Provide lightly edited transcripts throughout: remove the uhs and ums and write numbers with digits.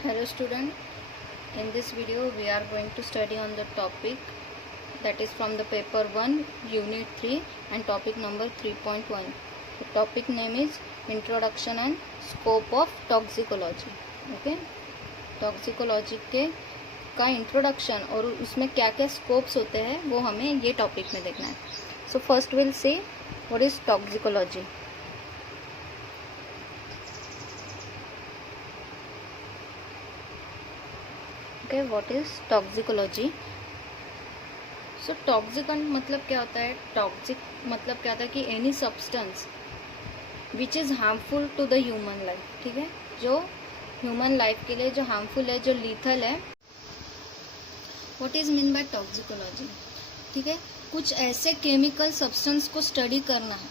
Hello student, in this video we are going to study on the topic that is from the paper 1 unit 3 and topic number 3.1. The topic name is introduction and scope of toxicology. Okay, toxicology के का इंट्रोडक्शन और उसमें क्या क्या स्कोप्स होते हैं वो हमें ये टॉपिक में देखना है. So first will see what is toxicology. Okay, what is toxicology. सो टॉक्सिकंट मतलब क्या होता है. टॉक्सिक मतलब क्या होता है कि any substance which is harmful to the human life. ठीक है, जो ह्यूमन लाइफ के लिए जो हार्मफुल है, जो लीथल है. What is mean by toxicology. ठीक है, कुछ ऐसे केमिकल सब्सटेंस को स्टडी करना है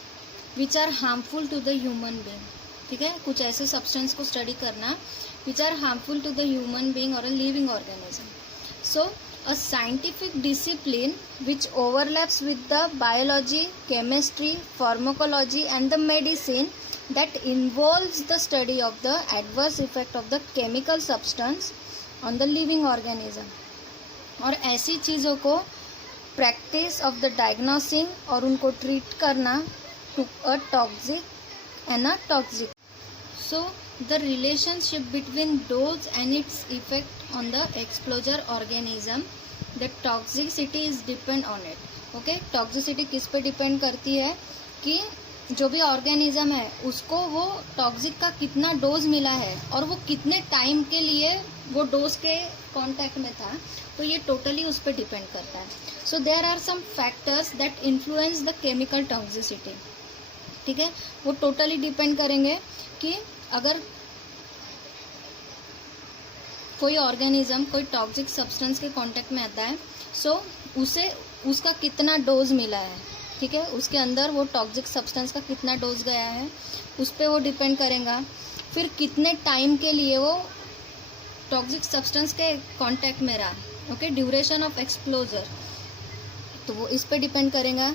which are harmful to the human being. ठीक है, कुछ ऐसे सब्सटेंस को स्टडी करना which are harmful to the human being or a living organism. So, a scientific discipline which overlaps with the biology, chemistry, pharmacology and the medicine that involves the study of the adverse effect of the chemical substance on the living organism. और ऐसी चीज़ों को practice of the diagnosing और उनको treat करना to a toxic and a toxic. So, the relationship between dose and its effect on the exposure organism, the toxicity is depend on it. Okay, toxicity किस पे डिपेंड करती है कि जो भी ऑर्गेनिज्म है उसको वो टॉक्सिक का कितना डोज मिला है और वो कितने टाइम के लिए वो डोज के कांटेक्ट में था. तो ये टोटली उस पर डिपेंड करता है. So there are some factors that influence the chemical toxicity. ठीक है, वो टोटली डिपेंड करेंगे कि अगर कोई ऑर्गेनिज्म कोई टॉक्सिक सब्सटेंस के कांटेक्ट में आता है सो उसे उसका कितना डोज मिला है. ठीक है, उसके अंदर वो टॉक्सिक सब्सटेंस का कितना डोज गया है उस पर वो डिपेंड करेगा. फिर कितने टाइम के लिए वो टॉक्सिक सब्सटेंस के कांटेक्ट में रहा. ओके, ड्यूरेशन ऑफ एक्सप्लोजर, तो वो इस पर डिपेंड करेगा.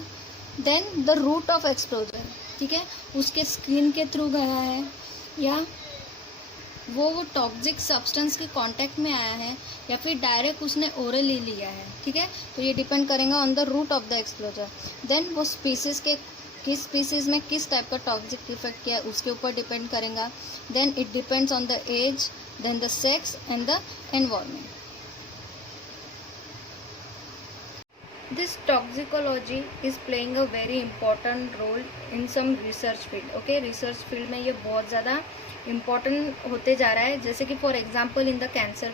Then the route of exposure. ठीक है, उसके स्किन के थ्रू गया है या वो टॉक्सिक सब्सटेंस के कांटेक्ट में आया है या फिर डायरेक्ट उसने ओरली लिया है. ठीक है, तो ये डिपेंड करेगा on the route of the exposure. Then वो स्पीसीज के किस स्पीसीज में किस टाइप का टॉक्सिक इफेक्ट किया है उसके ऊपर डिपेंड करेगा. Then it depends on the age, then the sex and the environment. This toxicology is playing a very important role in some research field. Okay, research field में ये बहुत ज़्यादा important होते जा रहा है. जैसे कि for example in the cancer.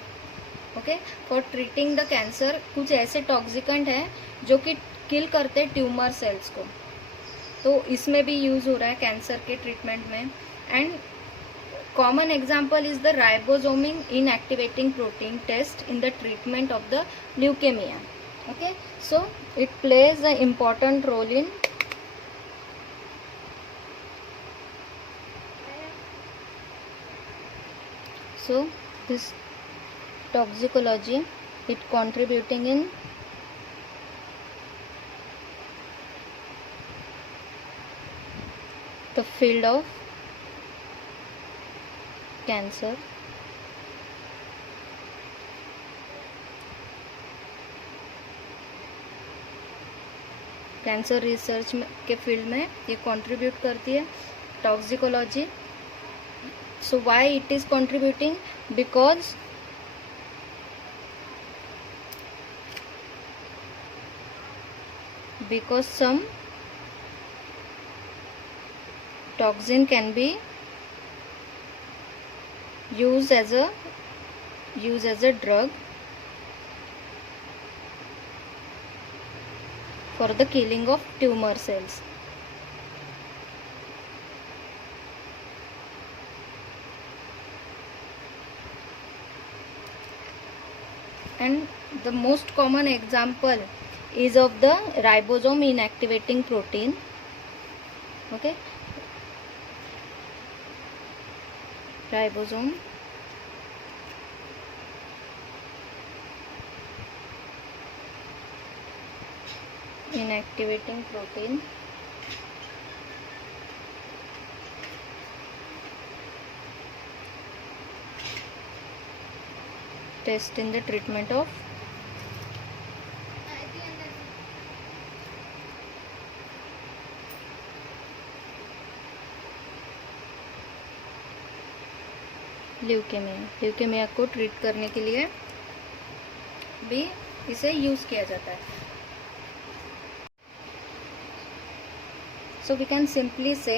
Okay, for treating the cancer कुछ ऐसे टॉक्सिकेंट हैं जो कि किल करते ट्यूमर सेल्स को. तो इसमें भी यूज़ हो रहा है कैंसर के ट्रीटमेंट में. And common example is the ribosome inactivating protein test in the treatment of the leukaemia. Okay, so it plays an important role in this toxicology, it contributing in the field of cancer. Cancer research के field में ये contribute करती है toxicology. So why it is contributing, because some toxin can be use as a drug for the killing of tumor cells. And the most common example is of the ribosome inactivating protein. Okay, ribosome inactivating protein. test in the treatment of leukaemia को ट्रीट करने के लिए भी इसे यूज किया जाता है. So we can simply say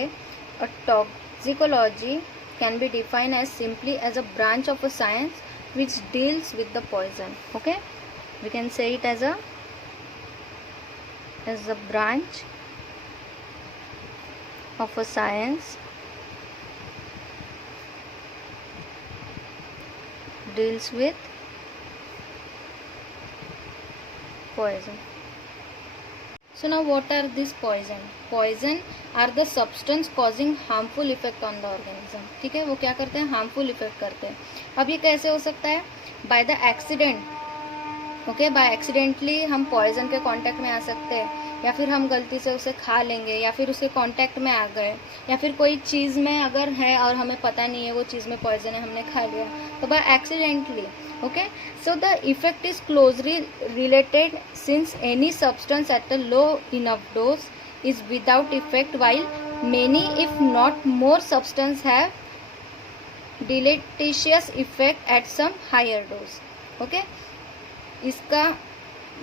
a toxicology can be defined as simply as a branch of a science which deals with the poison. Okay, we can say it as a branch of a science deals with poison. So now what are these poison? Poison are the substance causing harmful effect on the organism. ठीक है, वो क्या करते हैं? Harmful effect करते हैं. अब ये कैसे हो सकता है? By the accident. Okay, by accidentally हम पॉइजन के कांटेक्ट में आ सकते हैं, या फिर हम गलती से उसे खा लेंगे, या फिर उसके कांटेक्ट में आ गए, या फिर कोई चीज़ में अगर है और हमें पता नहीं है वो चीज़ में पॉइजन है, हमने खा लिया, तो by accidentally. Okay, so the effect is closely related since any substance at a low enough dose is without effect, while many if not more substance have deleterious effect at some higher dose. Okay, इसका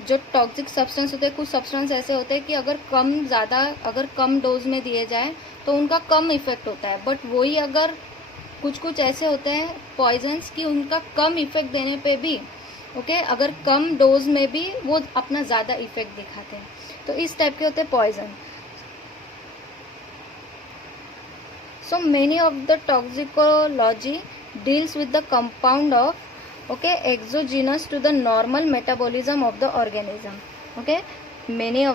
जो toxic substance होते हैं, कुछ सब्सटेंस ऐसे होते हैं कि अगर कम डोज में दिए जाए तो उनका कम इफेक्ट होता है, बट वही अगर कुछ ऐसे होते हैं पॉइजन्स कि उनका कम इफेक्ट देने पे भी अगर कम डोज में भी वो अपना ज़्यादा इफेक्ट दिखाते हैं. तो इस टाइप के होते हैं poison. So many of the toxicology deals with the compound of exogenous to the normal metabolism of the organism. Many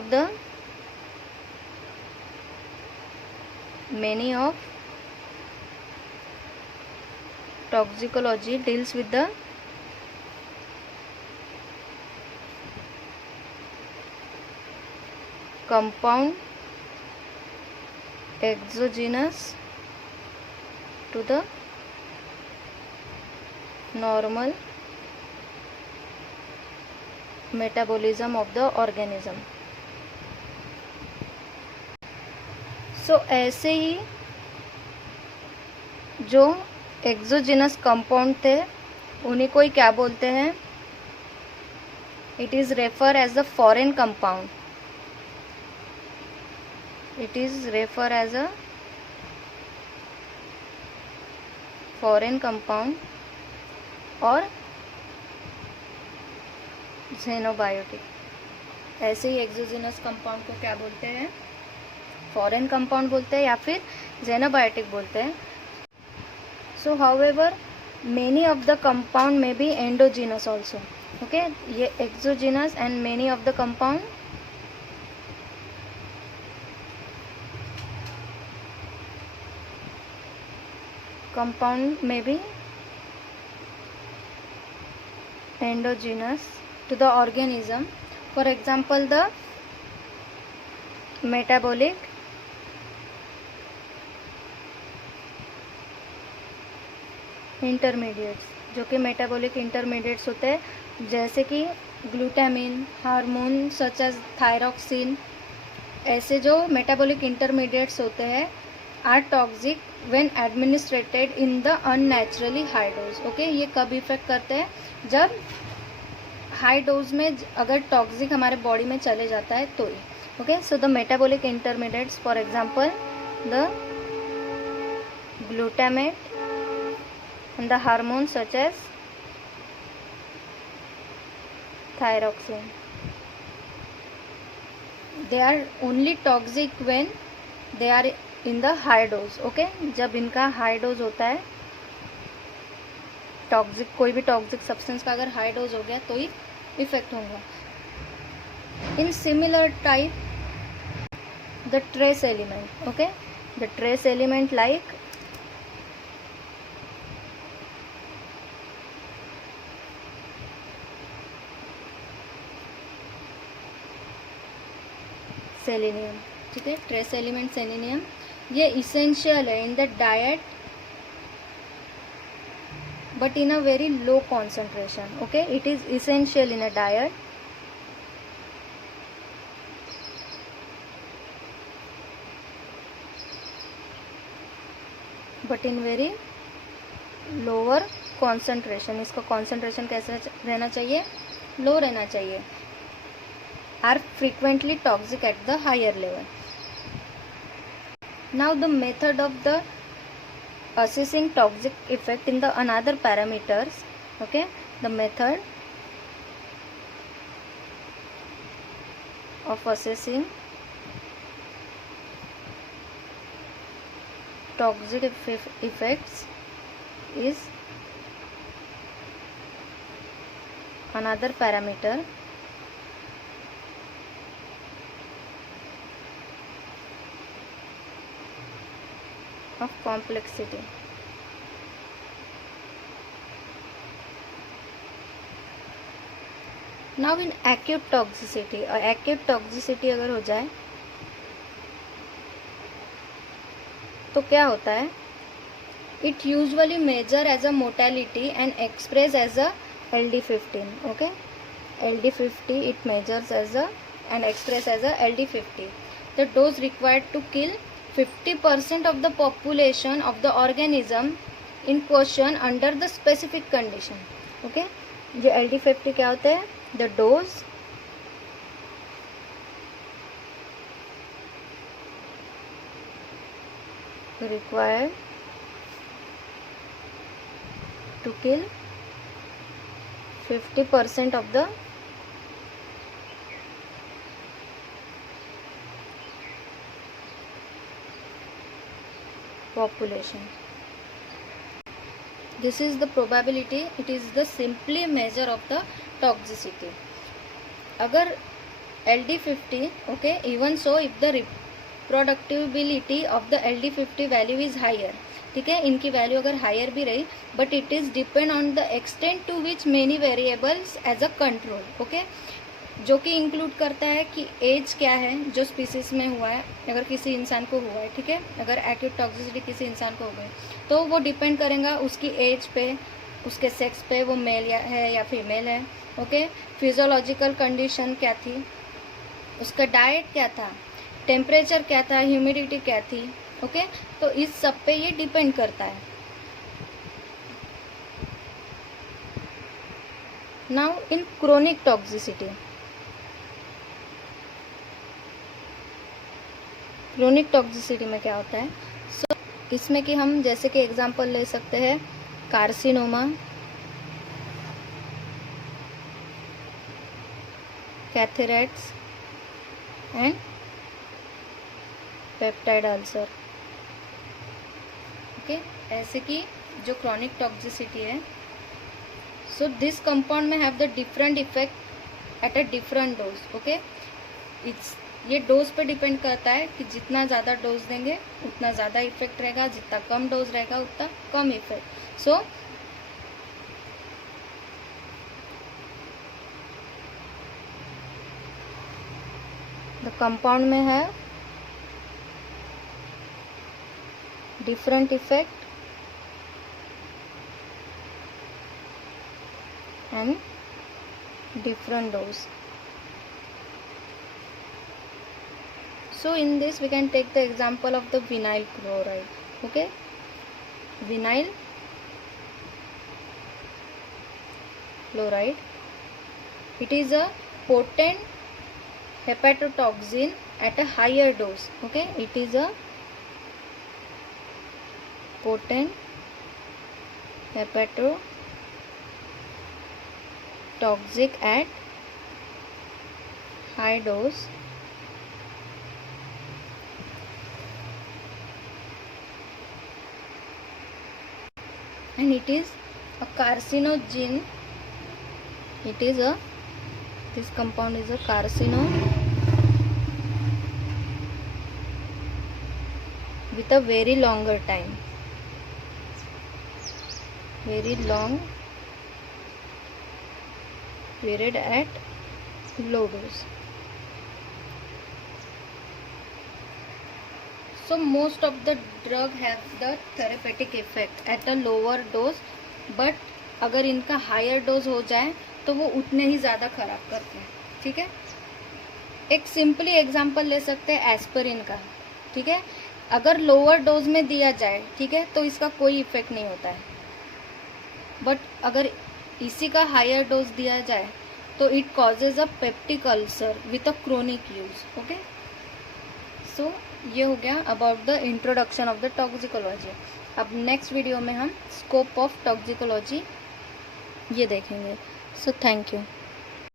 of toxicology deals with the compound exogenous to the normal metabolism of the organism. So ऐसे ही जो exogenous compound थे उन्हीं को ही क्या बोलते हैं? It is refer as a foreign compound. It is refer as a foreign compound और xenobiotic. ऐसे ही एक्सोजिनस कंपाउंड को क्या बोलते हैं? फॉरेन कंपाउंड बोलते हैं या फिर जेनोबायोटिक बोलते हैं. So however many of the compound may be endogenous also. Okay, ये exogenous and many of the compound may be endogenous to the organism. For example, the metabolic intermediates, जो कि मेटाबॉलिक इंटरमीडिएट्स होते हैं, जैसे कि glutamine, hormone such as thyroxine. ऐसे जो metabolic intermediates होते हैं are toxic when administrated in the unnaturally high dose. Okay, ये कब इफेक्ट करते हैं? जब हाई डोज में अगर टॉक्सिक हमारे बॉडी में चले जाता है तो ही. Okay, so the metabolic intermediates for example the glutamate and the hormones such as thyroxine. They are only toxic when they are in the high dose. Okay, जब इनका हाई डोज होता है, टॉक्सिक कोई भी टॉक्सिक सब्सटेंस का अगर high dose हो गया तो ही इफेक्ट होगा. In similar type the trace element. Okay, the trace element like selenium. ठीक है, ट्रेस एलिमेंट सेलेनियम ये इसेंशियल है in the but in a very low concentration. Okay, it is essential in a diet. But in very lower concentration. इसका concentration कैसे रहना चाहिए? Low रहना चाहिए. Are frequently toxic at the higher level. Now the method of the assessing toxic effect in the another parameters. Okay, the method of assessing toxic effects is another parameter of complexity. Now in acute toxicity, acute toxicity अगर हो जाए तो क्या होता है? It usually measure as a mortality and express as a LD50. Okay, LD50 it measures as a and express as a LD50. The dose required to kill 50% of the population of the organism in question under the specific condition. Okay, ये LD50 क्या होता है? The dose required to kill 50% of the population. This is the probability. It is the simply measure of the toxicity. अगर LD50, okay, even so if the reproducibility of the LD50 value is higher, ठीक है, इनकी वैल्यू अगर higher भी रही, but it is depend on the extent to which many variables as a control. Okay, जो कि इंक्लूड करता है कि एज क्या है जो स्पीसीज में हुआ है, अगर किसी इंसान को हुआ है, ठीक है, अगर एक्यूट टॉक्सिसिटी किसी इंसान को हो गई तो वो डिपेंड करेगा उसकी एज पे, उसके सेक्स पे, वो मेल है या फीमेल है. ओके, फिजियोलॉजिकल कंडीशन क्या थी, उसका डाइट क्या था, टेम्परेचर क्या था, ह्यूमिडिटी क्या थी. ओके, तो इस सब पे ये डिपेंड करता है. Now in chronic toxicity, chronic toxicity में क्या होता है? सो इसमें कि हम जैसे कि एग्जांपल ले सकते हैं कार्सिनोमा, कैथेराइट्स एंड पेप्टाइड अल्सर. ओके, ऐसे कि जो क्रॉनिक टॉक्सिसिटी है, so this compound may have the different effect at a different dose. Okay, ये डोज पे डिपेंड करता है कि जितना ज़्यादा डोज देंगे उतना ज़्यादा इफेक्ट रहेगा, जितना कम डोज रहेगा उतना कम इफेक्ट. सो द कंपाउंड में है different effect and different dose. So in this we can take the example of the vinyl chloride. Okay, vinyl chloride, it is a potent hepatotoxin at a higher dose. Okay, it is a potent hepatotoxic at high dose and it is a carcinogen. This compound is a carcinogen with a very longer time, very long period at low dose. So most of the drug have the therapeutic effect at a lower dose, but अगर इनका higher dose हो जाए तो वो उतने ही ज़्यादा ख़राब करते हैं, ठीक है। एक सिंपली एग्जांपल ले सकते हैं एस्पिरिन का, ठीक है। अगर लोअर डोज में दिया जाए, ठीक है, तो इसका कोई इफेक्ट नहीं होता है, बट अगर इसी का हायर डोज दिया जाए तो it causes a peptic ulcer with a chronic use. Okay, so ये हो गया about the introduction of the toxicology. अब नेक्स्ट वीडियो में हम स्कोप ऑफ टॉक्सिकोलॉजी ये देखेंगे। So thank you.